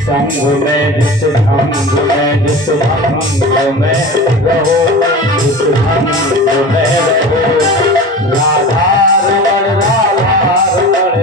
संग में जिस भंग में जिस भंग में रहो जिस भंग में रहो राधा रमण राधा रमण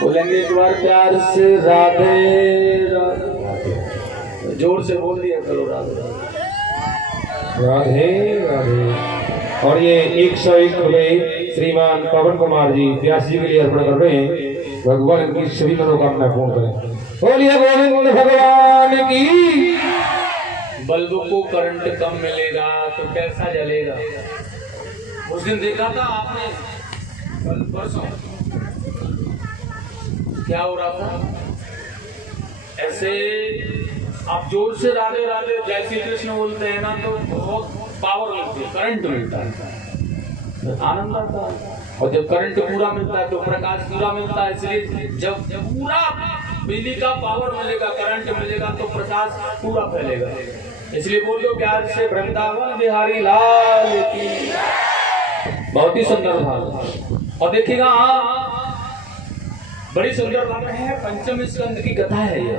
बोलेंगे एक बार प्यार से राधे राधे, जोर से बोल दिया करो राधे राधे राधे। और ये 101 रुपये श्रीमान पवन कुमार जी व्यास जी के लिए अर्पण कर रहे हैं। भगवान इनकी सभी मनोकामना पूर्ण करें। बोलिए गोविंद भगवान की। बल्ब को करंट कम मिलेगा तो कैसा जलेगा। उस दिन देखा था आपने कल परसों क्या हो रहा था। ऐसे आप जोर से राधे राधे जय श्री कृष्ण बोलते हैं ना तो बहुत पावर मिलती है, करंट मिलता है, आनंद आता है। और जब करंट पूरा मिलता है तो प्रकाश पूरा मिलता है। इसलिए जब पूरा बिजली का पावर मिलेगा, करंट मिलेगा तो प्रकाश पूरा फैलेगा। इसलिए बोलो प्यार से वृंदावन बिहारी लाल की। बहुत ही सुंदर भाव। और देखिएगा बड़ी सुंदर बात है, पंचम स्कंद की कथा है ये।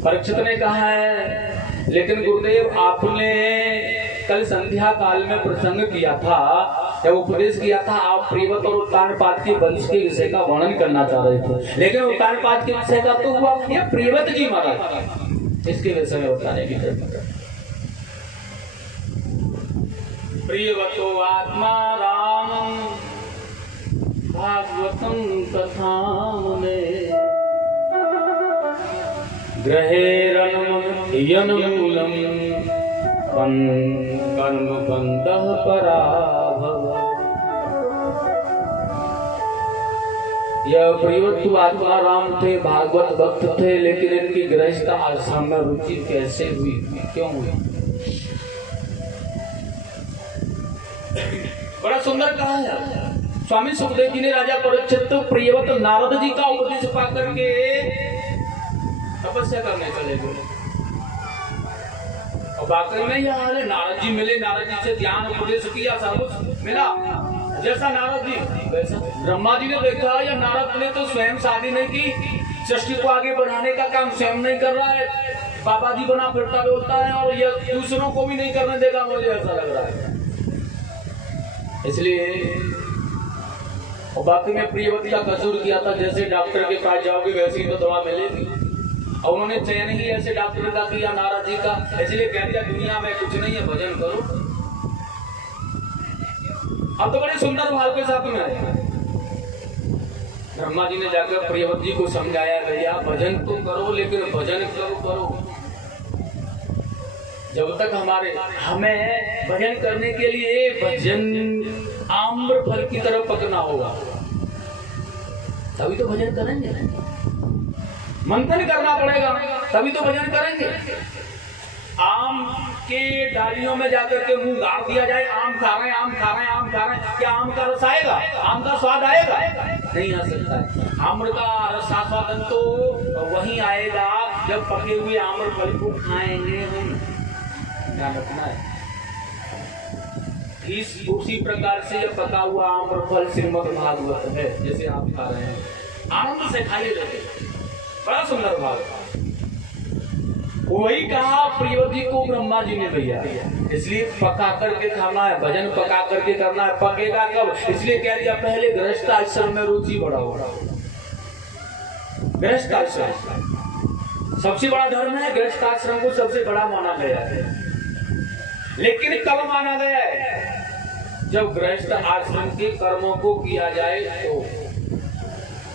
परीक्षित ने कहा है, लेकिन गुरुदेव आपने कल संध्या काल में प्रसंग किया था, जब उपदेश किया था, आप प्रियव्रत और उत्तानपाद के वंश के विषय का वर्णन करना चाह रहे थे। लेकिन उत्तानपाद के विषय का तो हुआ, ये प्रियव्रत जी महाराज इसके विषय में बताने की जरूरत। प्रियव्रतो आत्मा राम भागवतम कथामने ग्रहेरनमूलम कर्मबन्धः पराभव। यह प्रियव्रत आत्मा राम थे, भागवत भक्त थे, लेकिन इनकी गृहस्थ आश्रम में रुचि कैसे हुई, क्यों हुई? बड़ा सुंदर कहा है स्वामी सुखदेव जी ने। राजा परीक्षित प्रियव्रत नारद जी का उपदेश पाकर के तपस्या करने चले गए। और वाकई में यह हाल है, नारद जी मिले, नारद जी से ध्यान उपदेश किया, सब कुछ मिला। जैसा नारद जी वैसा ब्रह्मा जी ने देखा, या नारद ने तो स्वयं शादी नहीं की, सृष्टि को आगे बढ़ाने का काम स्वयं नहीं कर रहा है, बाबा जी बना फिरता बोलता है, और यह दूसरों को भी नहीं करने देगा। मुझे ऐसा लग रहा है इसलिए और बाकी में प्रियवती का कसूर किया था, जैसे डॉक्टर के पास जाओगे वैसे ही तो दवा मिलेगी। और उन्होंने चयन ही ऐसे डॉक्टर का किया नारद जी का, इसलिए कह दिया दुनिया में कुछ नहीं है, भजन करो। अब तो बड़े सुंदर भाव के साथ में आए। ब्रह्मा जी ने जाकर प्रियवती जी को समझाया, भैया भजन तो करो, लेकिन भजन करो जब तक हमें भजन करने के लिए भजन आम्र फल की तरफ पकना होगा, तभी तो भजन करेंगे। मंथन करना पड़ेगा तभी तो भजन करेंगे। आम के डालियों में जाकर के मुंह गाड़ दिया जाए, आम खा रहे हैं, क्या आम का रस आएगा? आम का स्वाद आएगा? नहीं आ सकता है। आम्र का रस आस्वादन तो वही आएगा जब पके हुए आम्र फल को खाएंगे हम। ध्यान रखना है। उसी प्रकार से यह पका हुआ आम्र फल श्रीमद् भागवत है, जैसे आप खा रहे हैं, आनंद से खाइए लेते, बड़ा सुंदर भाव। वही कहा प्रियवती को ब्रह्मा जी ने, भैया इसलिए पका करके खाना है, भजन पका करके करना है। पकेगा कब? इसलिए कह दिया पहले गृहस्थ आश्रम में रुचि बढ़ाओ। गृहस्थ आश्रम सबसे बड़ा धर्म है, गृहस्थ आश्रम को सबसे बड़ा माना गया है। लेकिन कब माना गया है? जब गृहस्थ आश्रम के कर्मों को किया जाए तो।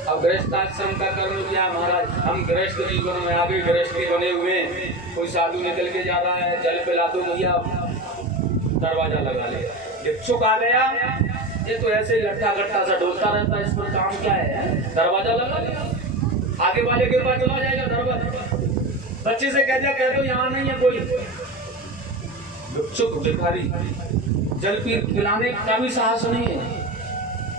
अब गृहस्थ आश्रम का कर्म क्या महाराज? हम गृहस्थ जीवन में आगे गृहस्थी बने हुए, कोई साधु निकल के जा रहा है, जल पिला दो भैया, दरवाजा लगा ले। भिक्षुक आ गया, ये तो ऐसे गट्टा गट्टा सा डोलता रहता है, इस पर काम क्या है? दरवाजा लगा लिया, आगे वाले के पास चला जाएगा दरवाजा। बच्चे से कह दो यहाँ नहीं है कोई। भिक्षुक भिखारी जल पिलाने का भी साहस नहीं है,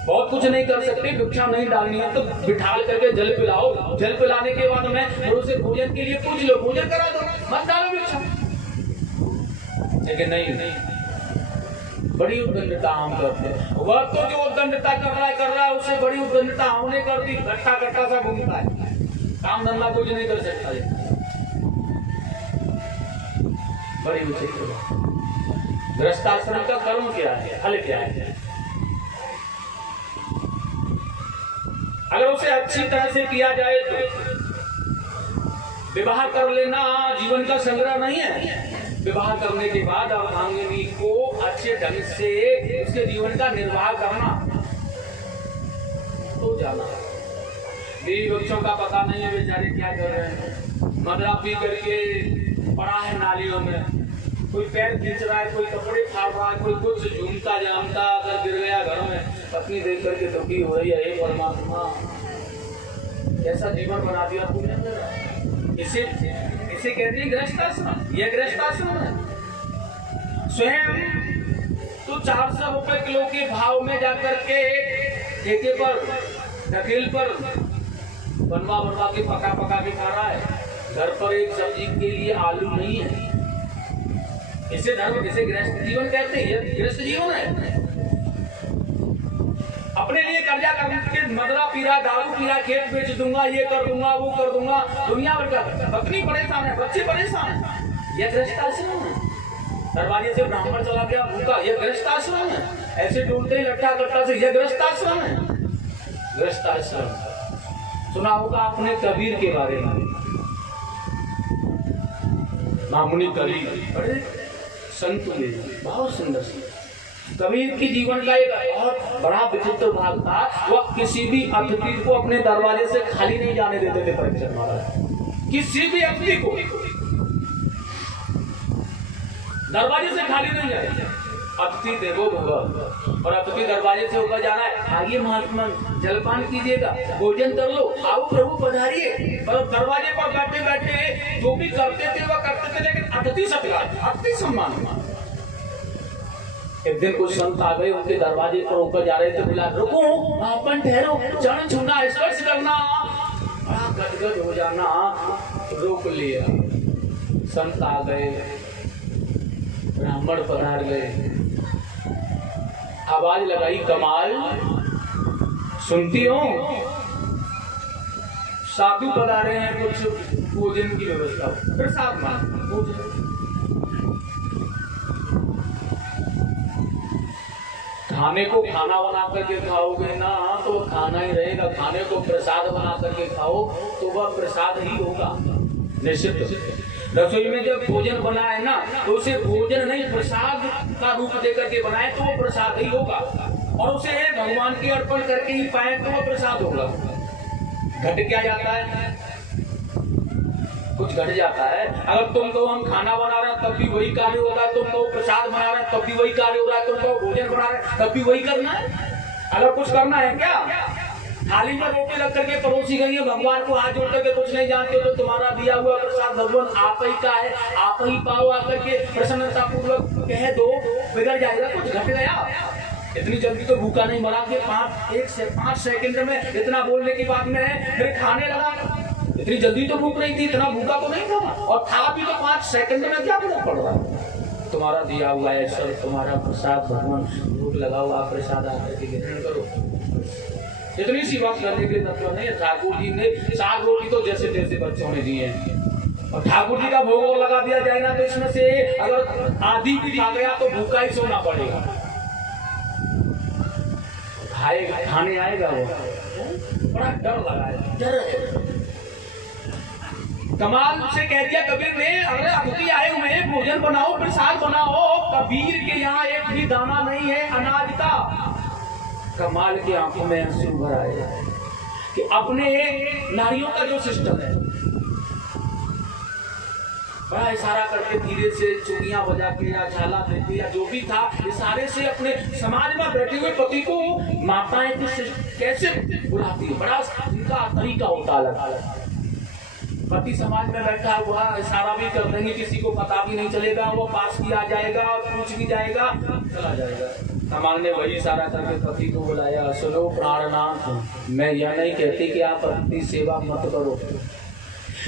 बहुत कुछ नहीं कर सकते, भिक्षा नहीं डालनी है तो बिठाल करके जल पिलाओ। जल पिलाने के बाद में उसे भोजन के लिए पूछ लो, भोजन करा दो, मत डालो भिक्षा। लेकिन नहीं, बड़ी उद्दंडता हम करते हैं। वह तो जो उद्दंडता कर रहा है उससे बड़ी उद्दंडता हमने कर दी। गट्टा गट्टा सा घूमता है, काम धंधा कुछ नहीं कर सकता है। बड़ी विचित्र। गृहस्थाश्रम का कर्म क्या है, फल क्या है? अगर उसे अच्छी तरह से किया जाए तो विवाह कर लेना जीवन का संग्रह नहीं है। विवाह करने के बाद अर्धांगिनी को अच्छे ढंग से उसके जीवन का निर्वाह करना तो जाना। बीवी बच्चों का पता नहीं है बेचारे क्या कर रहे हैं, मदरा पी करके पड़ा है नालियों में, कोई पैर खींच रहा है, कोई कपड़े फाड़ रहा है, कोई कुछ झूमता जामता अगर गिर गया घर में, पत्नी देख करके दुखी हो रही है, हे परमात्मा कैसा जीवन बना दिया तुमने। इसे कहते हैं गृहस्थाश्रम। यह गृहस्थाश्रम है। स्वयं तो 400 रुपए किलो के भाव में जाकर के ठेके पर ढकेल पर बनवा के पका के खा रहा है। घर पर एक सब्जी के लिए आलू नहीं है। इसे धर्म, इसे गृहस्थ जीवन कहते हैं। यह गृहस्थ जीवन है। अपने लिए कर्जा करके मदरा पीरा, दारू पीरा, खेत बेच दूंगा, ये कर दूंगा, वो कर दूंगा, दुनिया भर का। पत्नी परेशान है, बच्चे परेशान है। यह गृहस्थाश्रम है। दरवाजे से ब्राह्मण चला गया भूखा, यह गृहस्थाश्रम है। ऐसे ढूंढते लट्ठा कट्टा से, यह गृहस्थाश्रम है। गृहस्थाश्रम सुना होगा आपने कबीर के बारे में। मामुनि कबीर बड़े संत हुए, बहुत सुंदर। कबीर की जीवन का एक बहुत बड़ा विचित्र भाग था, वह किसी भी अतिथि को अपने दरवाजे से खाली नहीं जाने देते थे। परीक्षित महाराज किसी भी अतिथि को दरवाजे से खाली नहीं जाए। अतिथि देवो भव, और अतिथि दरवाजे से होकर जा रहा है, आइए महात्मा जलपान कीजिएगा, भोजन कर लो, आओ प्रभु पधारिए। पर दरवाजे पर बैठे बैठे जो भी करते थे वह करते थे, लेकिन अतिथि सत्कार, अतिथि सम्मान। एक दिन कुछ संत आ गए, उनके दरवाजे पर होकर जा रहे थे, बोला रुको, अपन ठहरो, चरण छूना, स्पर्श करना, बड़ा गदगद हो जाना, रोक लिया। संत आ गए, ब्राह्मण पधार गए, आवाज लगाई, कमाल सुनती हो, साधु पधारे हैं, कुछ भोजन की व्यवस्था, प्रसाद मान भोजन। खाने को खाना बना करके खाओगे ना तो खाना ही रहेगा, खाने को प्रसाद बना करके खाओ तो वह प्रसाद ही होगा निश्चित। रसोई में जब भोजन बना है ना तो उसे भोजन नहीं प्रसाद का रूप देकर के बनाए तो वो प्रसाद ही होगा, और उसे भगवान के अर्पण करके ही पाए तो वो प्रसाद होगा। घट क्या जाता है? कुछ घट जाता है। अगर तुम तो हम खाना बना रहे हैं तब भी वही कार्य हो रहा है, तुम तो प्रसाद बना रहे हैं तब भी वही कार्य हो रहा है, तुम तो भोजन बना रहे हैं तब भी वही करना है। अगर कुछ करना है क्या? थाली में रोटी रख करके परोसी गई है, भगवान को हाथ जोड़ करके कुछ नहीं जानते तो तुम्हारा दिया हुआ प्रसाद भगवान आप ही का है, आप ही पाओ आकर के प्रसन्नता पूर्वक कह दो, बिगड़ जाएगा, कुछ घट गया। इतनी जल्दी तो भूखा नहीं मरा के 5 सेकंड में इतना बोलने की बात में है फिर खाने लगा। इतनी जल्दी तो भूख नहीं थी, इतना भूखा तो नहीं था, और था भी तो 5 सेकंड में, क्या फर्क पड़ रहा है? तुम्हारा दिया हुआ है सर, तुम्हारा प्रसाद भगवान, भूख लगाओ आप प्रसाद आकर के ग्रहण करो। इतनी सी बात करने के तत्व नहीं है। ठाकुर जी ने 4 रोटी तो जैसे तैसे बच्चों ने दिए हैं, और ठाकुर जी का भोग और लगा दिया जाए ना तो इसमें से अगर आधी भी खा गया तो भूखा ही सोना पड़ेगा। खाने आएगा वो, बड़ा डर लगा है, डर है। कमाल से कह दिया कबीर ने, अरे अतिथि आए हुए हैं, भोजन बनाओ, प्रसाद बनाओ। कबीर के यहाँ एक भी दाना नहीं है अनाज का। कमाल की आंखों में आंसू भर आए कि अपने नारियों का जो सिस्टम है, बड़ा इशारा करके धीरे से चूड़ियां बजा के या झाला देते या जो भी था, इशारे से अपने समाज में बैठे हुए पति को माताएं कैसे बुलाती है, बड़ा उनका तरीका होता अलग। पति समाज में बैठा हुआ इशारा भी कर देंगे, किसी को पता भी नहीं चलेगा, वो पास भी आ जाएगा, पूछ भी जाएगा, चला जाएगा। कमाल ने वही इशारा करके पति को बुलाया, सुनो प्राणनाथ, मैं यह नहीं कहती कि आप अपनी सेवा मत करो,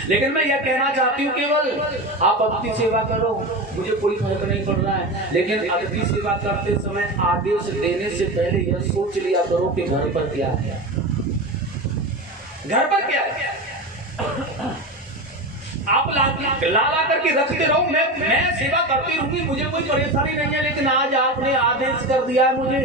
लेकिन मैं यह कहना चाहती हूँ केवल आप अतिथि सेवा करो, मुझे कोई फर्क नहीं पड़ रहा है, लेकिन अतिथि सेवा करते समय आदेश देने से पहले यह सोच लिया करो कि घर पर क्या है, घर पर क्या है। आप ला करके रखते रहो, मैं सेवा करती रहूंगी, मुझे कोई परेशानी नहीं है, लेकिन आज आपने आदेश कर दिया है मुझे,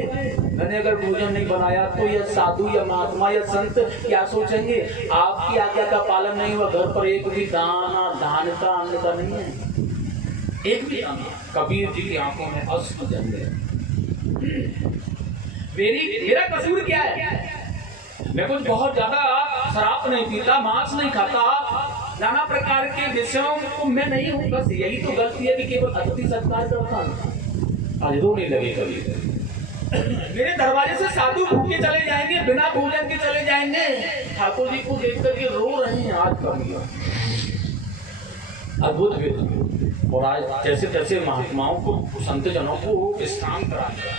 मैंने अगर भोजन नहीं बनाया तो यह साधु या महात्मा या संत क्या सोचेंगे? आपकी आज्ञा का पालन नहीं हुआ, घर पर एक भी दाना दान का अन्न का नहीं है, एक भी दाना। कबीर जी की आंखों में अश्रु जम गए। मेरा कसूर क्या है? मैं कुछ बहुत ज्यादा शराब नहीं पीता, मांस नहीं खाता, नाना प्रकार के विषयों को मैं नहीं हूँ, बस यही तो गलती है कि केवल अतिथि सत्कार करता हूँ। आज रोने लगे कभी, मेरे दरवाजे से साधु भूखे चले जाएंगे, बिना भोजन के चले जाएंगे, ठाकुर जी को देख करके रो रहे हैं। आज कभी अद्भुत व्यक्ति, और आज जैसे तैसे महात्माओं को, संत जनों को विश्राम कराया।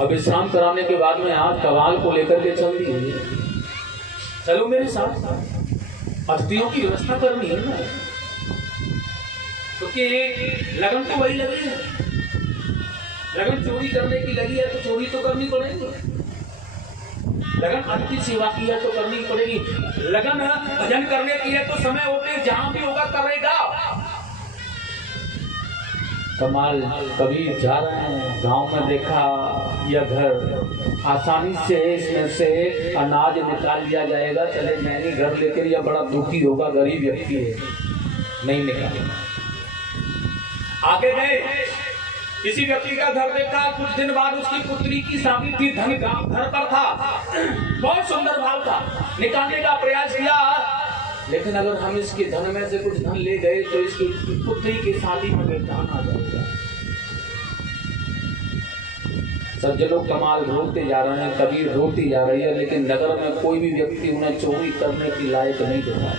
अब विश्राम कराने के बाद में आज कवाल को लेकर के चल दी, चलो मेरे साथ, अतिथियों की व्यवस्था करनी है ना, क्योंकि लगन तो वही लगी है, लगन चोरी करने की लगी है तो चोरी तो करनी पड़ेगी, लगन अतिथि सेवा की है तो करनी पड़ेगी, लगन भजन करने की है तो समय होते जहां भी होगा करेगा। कमाल कबीर जा रहे हैं, गांव में देखा यह घर आसानी से इसमें से अनाज निकाल लिया जाएगा, चले जाएंगे घर लेकर, यह बड़ा दुखी होगा, गरीब व्यक्ति है, नहीं निकालेगा। आगे गए, किसी व्यक्ति का घर देखा, कुछ दिन बाद उसकी पुत्री की शादी थी, धन घर पर था, बहुत सुंदर भाव था, निकालने का प्रयास किया, लेकिन अगर हम इसके धन में से कुछ धन ले गए तो इसकी पुत्री की शादी में बेदान आ जाएगा। सज्जनों कमाल रोते जा रहे हैं, कबीर रोती जा रही है, लेकिन नगर में कोई भी व्यक्ति उन्हें चोरी करने की लायक नहीं दिखा,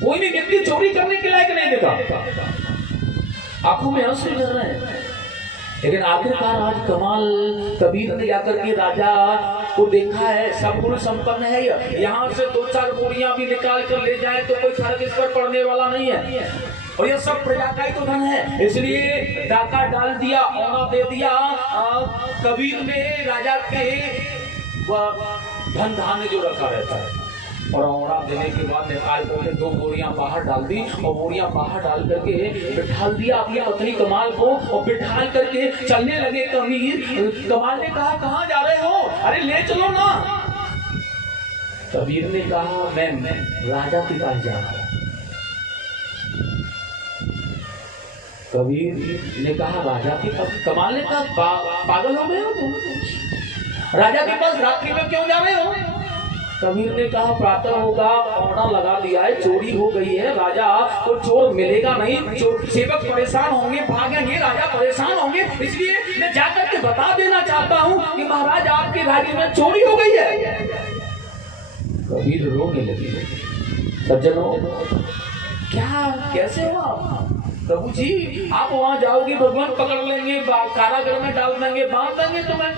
कोई भी व्यक्ति चोरी करने के लायक नहीं दिखा, आंखों में आंसू भर रहे हैं। लेकिन आखिरकार आज कमाल कबीर ने जाकर के राजा को देखा है, सब गुण संपन्न है, यहाँ से 2-4 बोरियां भी निकाल कर ले जाए तो कोई फर्क इस पर पड़ने वाला नहीं है, और ये सब प्रजा का ही तो धन है, इसलिए डाका डाल दिया, औना दे दिया। कबीर ने राजा के वह धन धान्य जो रखा रहता है और औड़ा देने के बाद निकाल करके 2 बोरियां बाहर डाल दी और बोरियां बाहर डाल करके बिठाल दिया अपनी पत्नी कमाल को और बिठाल करके चलने लगे कबीर। कमाल ने कहा कहाँ जा रहे हो? अरे ले चलो ना। कबीर ने कहा मैं राजा के पास जा रहा हूं। कबीर ने कहा राजा के पास? कमाल ने कहा पागल हो गए हो तुम? राजा के पास रात्रि में क्यों जा रहे हो? कबीर ने कहा प्रातः होगा, औड़ा लगा दिया है, चोरी हो गई है, राजा को चोर मिलेगा नहीं, सेवक परेशान होंगे, भागेंगे, राजा परेशान होंगे, इसलिए मैं जाकर के बता देना चाहता हूँ कि महाराज आपके राज्य में चोरी हो गई है। कबीर रोने लगे। सज्जनों क्या कैसे हो आप? प्रभु जी आप वहां जाओगे भगवान पकड़ लेंगे, कारागार में डाल देंगे, बांध देंगे तुम्हें,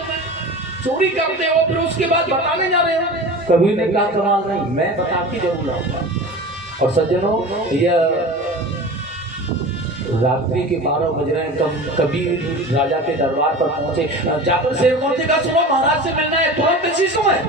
चोरी करते हो फिर उसके बाद बताने जा रहे हो। कबीर ने कहा कमाल नहीं, मैं बता के जरूर लाऊंगा। और सज्जनों यह रात्रि के 12 बज रहे हैं। कबीर राजा के दरबार पर पहुंचे, जाकर सेवकों से कहा सुनो महाराज से मिलना है, तुरंत इसी समय।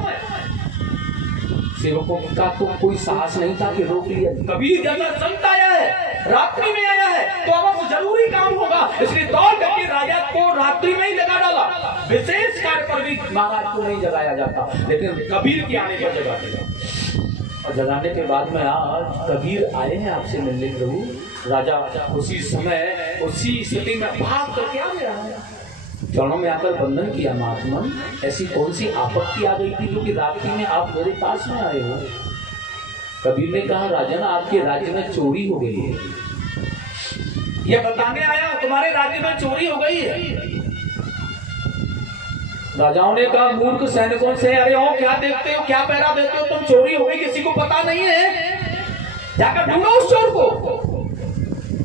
सेवकों का तो कोई साहस नहीं था कि रोक लिया। कबीर जैसा संत आया है, रात्रि में आया है, तो अब जरूरी काम होगा, इसलिए दौड़ करके राजा को रात्रि में ही जगा डाला। विशेष कार्य पर भी महाराज को नहीं जगाया जाता, लेकिन कबीर के आने पर जगा दिया। और जगाने के बाद में आज कबीर आए हैं आपसे मिलने प्रभु। राजा उसी समय उसी स्थिति में भाग करके आ गया है, चरणों में आकर वंदन किया। महात्मन ऐसी कौन सी आपत्ति आ गई थी जो कि रात्रि में आप मेरे पास में आए हो? कबीर ने कहा राजन आपके राज्य में चोरी हो गई है, यह बताने आया तुम्हारे राज्य में चोरी हो गई है। राजाओं ने कहा मूर्ख सैनिकों से, अरे ओ क्या देखते हो, क्या पहरा देते हो तुम, चोरी हो गई, किसी को पता नहीं है, जाकर ढूंढो उस चोर को।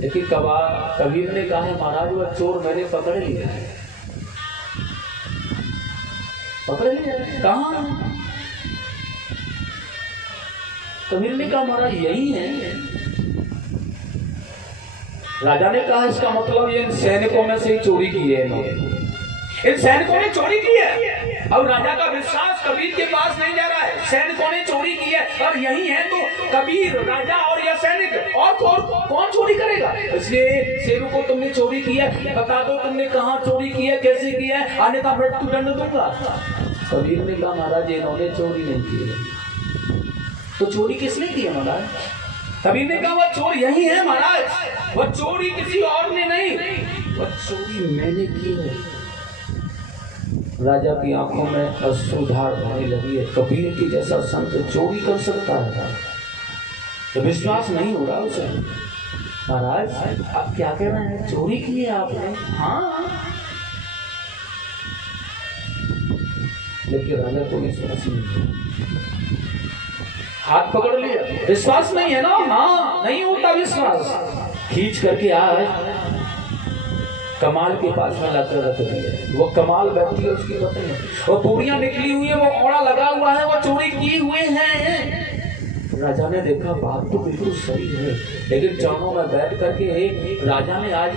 लेकिन कबीर ने कहा महाराज वह चोर मैंने पकड़ लिया है। पकड़ लिया? कहाँ? कबीर ने कहा महाराज यही है। राजा ने कहा इसका मतलब ये इन सैनिकों में से ही चोरी की है, इन सैनिकों ने चोरी की है। अब राजा का विश्वास कबीर के पास नहीं जा रहा है, सैनिकों ने चोरी की है और यही है तो कबीर राजा और यह सैनिक और कौन चोरी करेगा? इसलिए सेवकों तुमने चोरी की है, बता दो तुमने कहाँ चोरी की है, कैसे की है, अन्यथा मृत्यु दंड दूंगा। कबीर ने कहा महाराज इन्होंने चोरी नहीं की है। तो चोरी किसने की है महाराज? कबीर ने कहा वह चोर यही है महाराज, वह चोरी किसी और ने नहीं, वह चोरी मैंने की है। राजा की आंखों में अश्रुधार बहने लगी है। कबीर की जैसा संत चोरी कर सकता है? तो विश्वास नहीं हो रहा उसे। महाराज आप क्या कह रहे हैं, चोरी की है आपने? हाँ, लेकिन राजा को विश्वास नहीं है, हाथ पकड़ लिया, विश्वास नहीं है ना? हाँ नहीं होता विश्वास। खींच करके आज कमाल के पास में लाकर रख दिया। वो कमाल बैठी है उसकी पत्नी, वो बोरियां निकली हुई है, वो औड़ा लगा हुआ है, वो चोरी किए हुए हैं। राजा ने देखा बात तो बिल्कुल सही है, लेकिन चरणों में बैठ करके राजा ने आज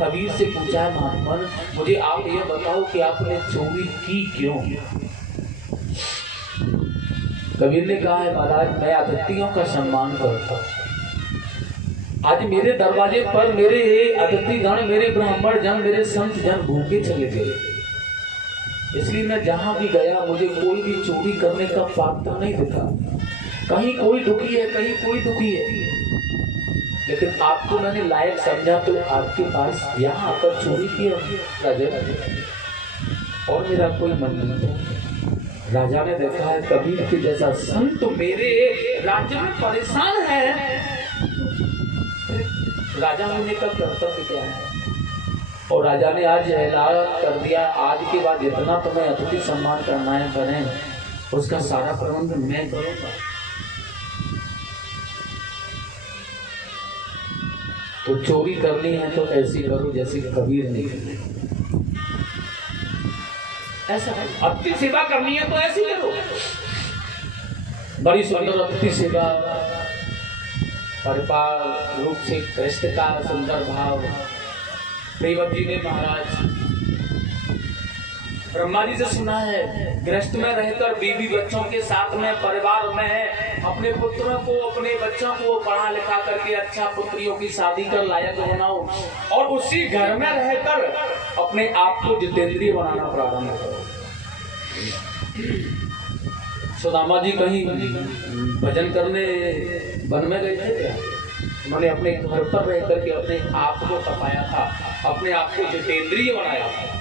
कबीर से पूछा है महात्मन मुझे आप ये बताओ कि आपने चोरी की क्यों? कबीर ने कहा है महाराज मैं अतिथियों का सम्मान करता हूँ, आज मेरे दरवाजे पर मेरे अतिथि गण, मेरे ब्राह्मण जन, मेरे संत जन भूखे चले गए, इसलिए मैं जहां भी गया मुझे कोई भी चोरी करने का पात्र नहीं दिखा। कहीं कोई दुखी है, कहीं कोई दुखी है, लेकिन आपको मैंने लायक समझा तो आपके पास यहाँ आकर चोरी की राजा, और मेरा कोई मन नहीं था। राजा ने देखा है कबीर के जैसा संत मेरे राज्य में परेशान है, राजा होने का कर्तव्य क्या है? और राजा ने आज ऐलान कर दिया आज के बाद जितना तुम्हें अतिथि सम्मान करना है करें, उसका सारा प्रबंध मैं करूंगा। तो चोरी करनी है तो ऐसी करो जैसे कबीर ने की, ऐसा है। अतिथि सेवा करनी है तो ऐसी करो। बड़ी सुंदर अतिथि सेवा, परिपाल रूप से कृष्ण का सुंदर भाव। देवक जी ने महाराज ब्रह्मा जी से सुना है, गृहस्थ में रहकर बीवी बच्चों के साथ में परिवार में अपने पुत्र को, अपने बच्चों को पढ़ा लिखा करके अच्छा पुत्रियों की शादी कर लायक बनाओ और उसी घर में रहकर अपने आप को जितेंद्रिय बनाना प्रारंभ करो। सुदामा जी कहीं भजन करने वन में गए थे क्या? उन्होंने अपने घर पर रह करके अपने आप को तपाया था, अपने आप को जितेंद्रिय बनाया था।